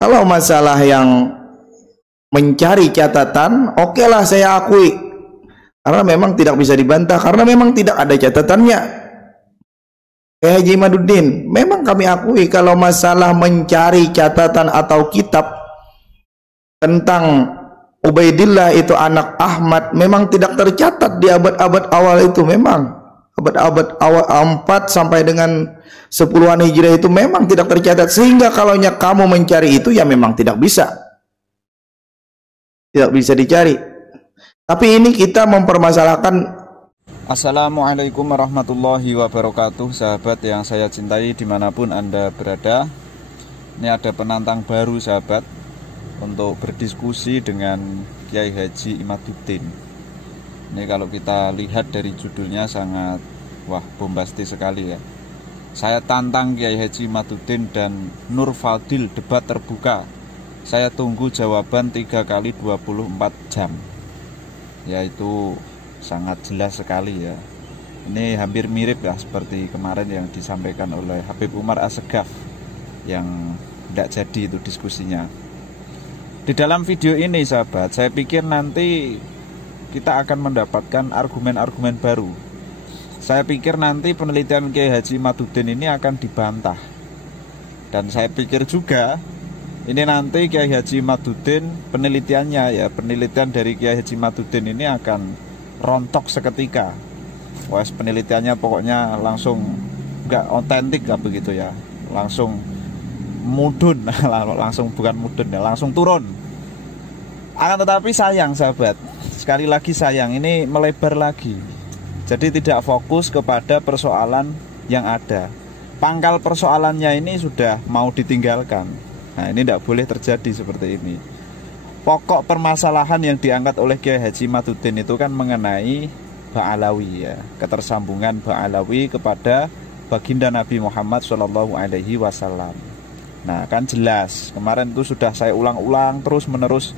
Kalau masalah yang mencari catatan, oke lah saya akui, karena memang tidak bisa dibantah, karena memang tidak ada catatannya. Haji Imaduddin, memang kami akui kalau masalah mencari catatan atau kitab tentang Ubaidillah itu anak Ahmad memang tidak tercatat di abad-abad awal itu. Memang abad-abad awal 4 sampai dengan 10-an Hijriah itu memang tidak tercatat, sehingga kalau kamu mencari itu ya memang tidak bisa dicari. Tapi ini kita mempermasalahkan. Assalamualaikum warahmatullahi wabarakatuh, sahabat yang saya cintai dimanapun Anda berada. Ini ada penantang baru, sahabat, untuk berdiskusi dengan Kiai Haji Imaduddin. Ini kalau kita lihat dari judulnya sangat bombastis sekali ya. Saya tantang Kiai Haji Imaduddin dan Nur Fadil debat terbuka. Saya tunggu jawaban 3 kali 24 jam. Yaitu sangat jelas sekali ya. Ini hampir mirip ya seperti kemarin yang disampaikan oleh Habib Umar Assegaf yang tidak jadi itu diskusinya. Di dalam video ini, sahabat, saya pikir nanti kita akan mendapatkan argumen-argumen baru. Saya pikir nanti penelitian Kiai Haji Imaduddin ini akan dibantah. Dan saya pikir juga ini nanti Kiai Haji Imaduddin penelitiannya ya, penelitian dari Kiai Haji Imaduddin ini akan rontok seketika. Penelitiannya pokoknya langsung nggak otentik lah begitu ya, langsung mudun, langsung bukan mudun ya, langsung turun. Akan tetapi sayang, sahabat, sekali lagi sayang, ini melebar lagi. Jadi tidak fokus kepada persoalan yang ada. Pangkal persoalannya ini sudah mau ditinggalkan. Nah, ini tidak boleh terjadi seperti ini. Pokok permasalahan yang diangkat oleh Kiai Haji Imaduddin itu kan mengenai Ba'alawi ya, ketersambungan Ba'alawi kepada baginda Nabi Muhammad SAW. Nah, kan jelas kemarin itu sudah saya ulang-ulang terus menerus.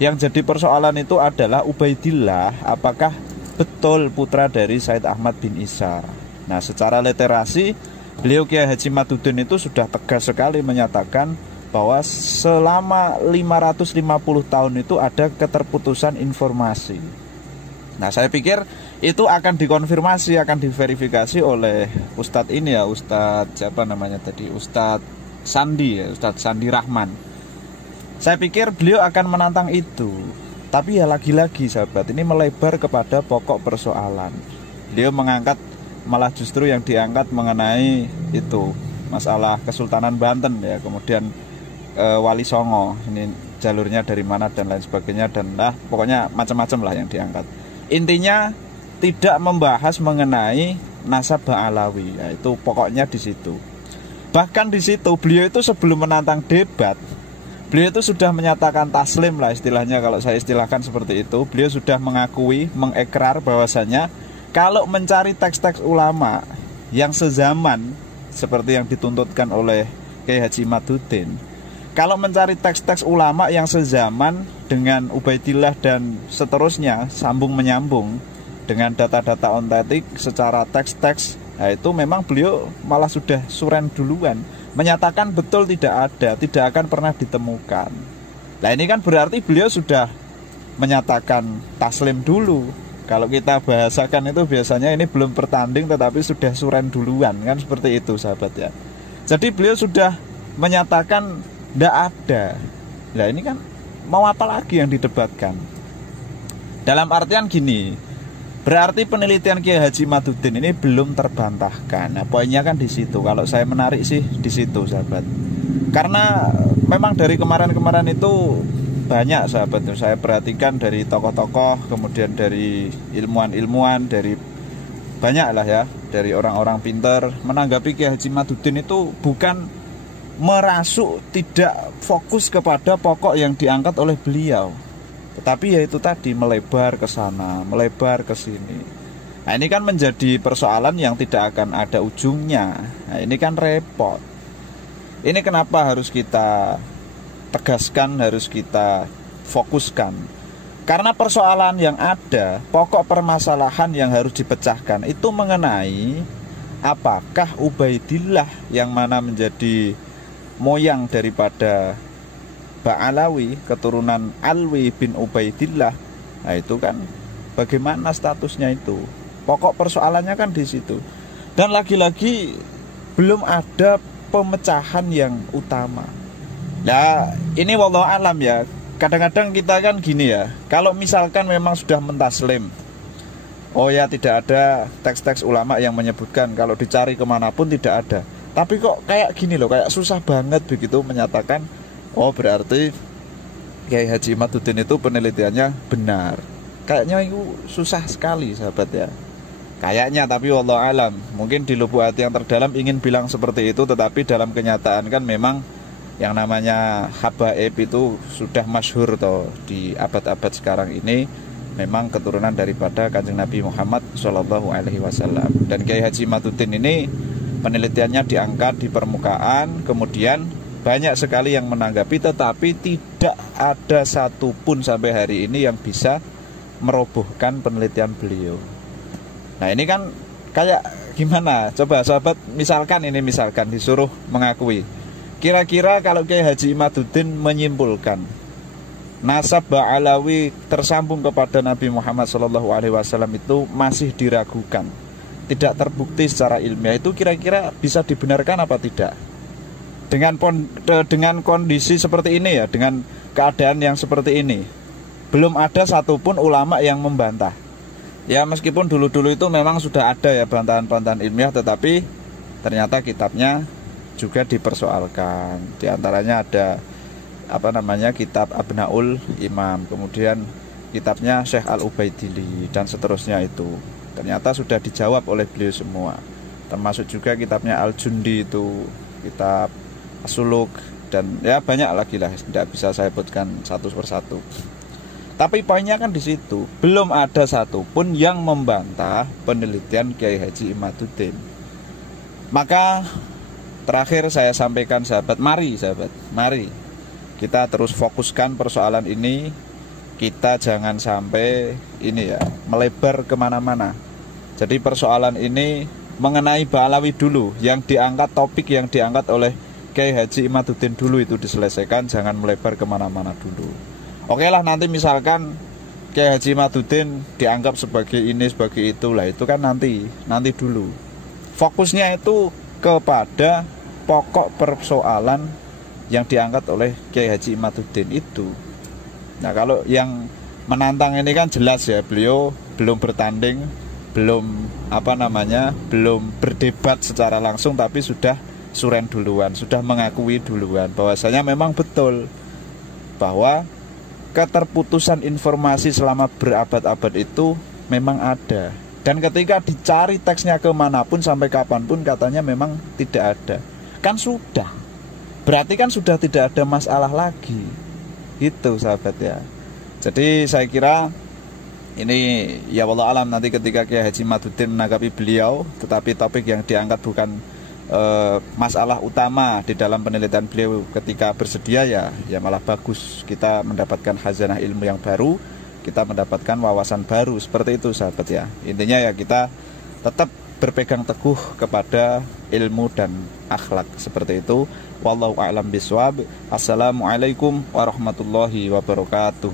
Yang jadi persoalan itu adalah Ubaidillah apakah betul putra dari Said Ahmad bin Isa. Nah, secara literasi beliau Kiai Haji Imaduddin itu sudah tegas sekali menyatakan bahwa selama 550 tahun itu ada keterputusan informasi. Nah, saya pikir itu akan dikonfirmasi, akan diverifikasi oleh Ustadz ini ya, Ustadz siapa namanya tadi, Ustadz Sandi ya, Ustadz Sandi Rahman. Saya pikir beliau akan menantang itu. Tapi ya lagi-lagi, sahabat, ini melebar kepada pokok persoalan. Beliau mengangkat, malah justru yang diangkat mengenai itu masalah Kesultanan Banten ya, kemudian Wali Songo, ini jalurnya dari mana dan lain sebagainya, dan pokoknya macam-macam lah yang diangkat. Intinya tidak membahas mengenai nasab Ba'alawi, yaitu pokoknya di situ. Bahkan di situ beliau itu sebelum menantang debat, beliau itu sudah menyatakan taslim lah istilahnya, kalau saya istilahkan seperti itu. Beliau sudah mengakui, mengekrar bahwasanya kalau mencari teks-teks ulama yang sezaman seperti yang dituntutkan oleh Kiai Haji Imaduddin, kalau mencari teks-teks ulama yang sezaman dengan Ubaidillah dan seterusnya, sambung menyambung dengan data-data ontetik secara teks-teks, nah itu memang beliau malah sudah suren duluan, menyatakan betul tidak ada, tidak akan pernah ditemukan. Nah, ini kan berarti beliau sudah menyatakan taslim dulu. Kalau kita bahasakan itu biasanya ini belum bertanding tetapi sudah suren duluan, kan seperti itu, sahabat ya. Jadi beliau sudah menyatakan tidak ada. Nah, ini kan mau apa lagi yang didebatkan? Dalam artian gini, berarti penelitian Kiai Haji Imaduddin ini belum terbantahkan. Nah, poinnya kan di situ. Kalau saya menarik sih di situ, sahabat. Karena memang dari kemarin-kemarin itu banyak, sahabat, saya perhatikan dari tokoh-tokoh, kemudian dari ilmuwan-ilmuwan, dari banyak lah ya, dari orang-orang pintar menanggapi Kiai Haji Imaduddin itu bukan merasuk, tidak fokus kepada pokok yang diangkat oleh beliau, tetapi ya itu tadi, melebar ke sana, melebar ke sini. Nah, ini kan menjadi persoalan yang tidak akan ada ujungnya. Nah, ini kan repot. Ini kenapa harus kita tegaskan, harus kita fokuskan. Karena persoalan yang ada, pokok permasalahan yang harus dipecahkan itu mengenai apakah Ubaidillah yang mana menjadi moyang daripada Ba'alawi, keturunan Alwi bin Ubaidillah. Nah itu kan bagaimana statusnya itu? Pokok persoalannya kan di situ. Dan lagi-lagi belum ada pemecahan yang utama. Nah ini wallahu alam ya. Kadang-kadang kita kan gini ya, kalau misalkan memang sudah mentaslim, oh ya tidak ada teks-teks ulama yang menyebutkan, kalau dicari kemanapun tidak ada. Tapi kok kayak gini loh, kayak susah banget begitu menyatakan, oh berarti Kiai Haji Imaduddin itu penelitiannya benar. Kayaknya itu susah sekali sahabat ya. Kayaknya, tapi wallahu alam, mungkin di lubuk hati yang terdalam ingin bilang seperti itu, tetapi dalam kenyataan kan memang yang namanya habaib itu sudah masyhur toh di abad-abad sekarang ini, memang keturunan daripada Kanjeng Nabi Muhammad SAW. Dan Kiai Haji Imaduddin ini penelitiannya diangkat di permukaan, kemudian banyak sekali yang menanggapi, tetapi tidak ada satupun sampai hari ini yang bisa merobohkan penelitian beliau. Nah ini kan kayak gimana? Coba sahabat, misalkan disuruh mengakui, kira-kira kalau Kiai Haji Imaduddin menyimpulkan nasab Ba'alawi tersambung kepada Nabi Muhammad SAW itu masih diragukan, tidak terbukti secara ilmiah, itu kira-kira bisa dibenarkan apa tidak? Dengan kondisi seperti ini ya, dengan keadaan yang seperti ini, belum ada satupun ulama yang membantah. Ya meskipun dulu-dulu itu memang sudah ada ya bantahan-bantahan ilmiah, tetapi ternyata kitabnya juga dipersoalkan. Di antaranya ada kitab Abnaul Imam, kemudian kitabnya Syekh Al-Ubaidili dan seterusnya itu. Ternyata sudah dijawab oleh beliau semua. Termasuk juga kitabnya Al-Jundi itu, kitab As-Suluk, dan ya banyak lagi lah, tidak bisa saya sebutkan satu persatu. Tapi poinnya kan di situ, belum ada satupun yang membantah penelitian Kiai Haji Imaduddin. Maka terakhir saya sampaikan sahabat, mari kita terus fokuskan persoalan ini. Kita jangan sampai ini ya melebar kemana-mana. Jadi persoalan ini mengenai Ba'alawi dulu, yang diangkat, topik yang diangkat oleh Kiai Haji Imaduddin dulu itu diselesaikan, jangan melebar kemana-mana dulu. Oke lah, nanti misalkan Kiai Haji Imaduddin dianggap sebagai ini, sebagai itu, lah itu kan nanti dulu. Fokusnya itu kepada pokok persoalan yang diangkat oleh Kiai Haji Imaduddin itu. Nah kalau yang menantang ini kan jelas ya, beliau belum bertanding, belum berdebat secara langsung, tapi sudah suren duluan, sudah mengakui duluan bahwasanya memang betul bahwa keterputusan informasi selama berabad-abad itu memang ada. Dan ketika dicari teksnya kemanapun, sampai kapanpun, katanya memang tidak ada. Kan sudah, berarti kan sudah tidak ada masalah lagi. Itu sahabat ya. Jadi saya kira ini ya wallahu alam, nanti ketika Kiai Haji Imaduddin menanggapi beliau, tetapi topik yang diangkat bukan masalah utama di dalam penelitian beliau ketika bersedia, ya malah bagus, kita mendapatkan khazanah ilmu yang baru, kita mendapatkan wawasan baru, seperti itu sahabat ya. Intinya ya kita tetap berpegang teguh kepada ilmu dan akhlak, seperti itu. Wallahu a'lam bishawab. Assalamualaikum warahmatullahi wabarakatuh.